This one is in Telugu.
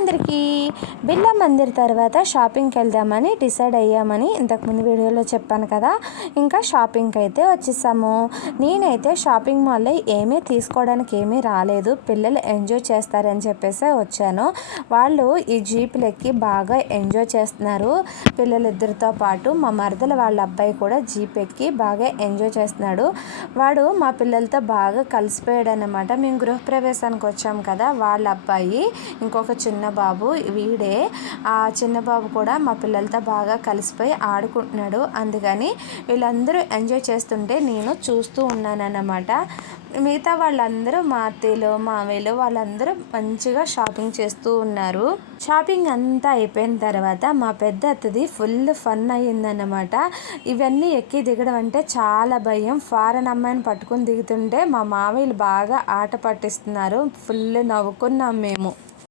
అందరికీ. బిర్లా మందిర్ తర్వాత షాపింగ్కి వెళ్దామని డిసైడ్ అయ్యామని ఇంతకుముందు వీడియోలో చెప్పాను కదా. ఇంకా షాపింగ్కి అయితే వచ్చేసాము. నేనైతే షాపింగ్ మాల్లో ఏమీ తీసుకోవడానికి ఏమీ రాలేదు, పిల్లలు ఎంజాయ్ చేస్తారని చెప్పేసి వచ్చాను. వాళ్ళు ఈ జీపులు ఎక్కి బాగా ఎంజాయ్ చేస్తున్నారు. పిల్లలిద్దరితో పాటు మా మరదల వాళ్ళ అబ్బాయి కూడా జీప్ ఎక్కి బాగా ఎంజాయ్ చేస్తున్నాడు. వాడు మా పిల్లలతో బాగా కలిసిపోయాడు అన్నమాట. మేము గృహప్రవేశానికి వచ్చాము కదా, వాళ్ళ అబ్బాయి ఇంకొక చిన్న బాబు వీడే. ఆ చిన్న బాబు కూడా మా పిల్లలతో బాగా కలిసిపోయి ఆడుకుంటున్నాడు. అందుకని వీళ్ళందరూ ఎంజాయ్ చేస్తుంటే నేను చూస్తూ ఉన్నానన్నమాట. మిగతా వాళ్ళందరూ మా అత్తయ్యలు మామయ్యలు వాళ్ళందరూ మంచిగా షాపింగ్ చేస్తూ ఉన్నారు. షాపింగ్ అంతా అయిపోయిన తర్వాత మా పెద్ద అత్తది ఫుల్ ఫన్ అయ్యిందన్నమాట. ఇవన్నీ ఎక్కి దిగడం అంటే చాలా భయం. ఫారెన్ అమ్మాయిని పట్టుకుని దిగుతుంటే మా మామయ్యలు బాగా ఆట పట్టిస్తున్నారు. ఫుల్ నవ్వుకున్నాం మేము.